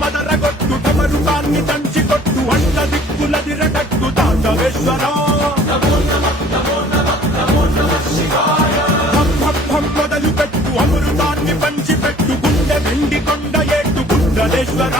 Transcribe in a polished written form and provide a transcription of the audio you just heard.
మదరగొట్టు డమరుకాన్ని దంచి కొట్టు అన్న దిక్కులదిరగట్టు తాండవేశ్వర మొదలు పెట్టు అమృతాన్ని పంచి పెట్టు గుండె వెండి కొండ ఏట్టు గుండలేశ్వర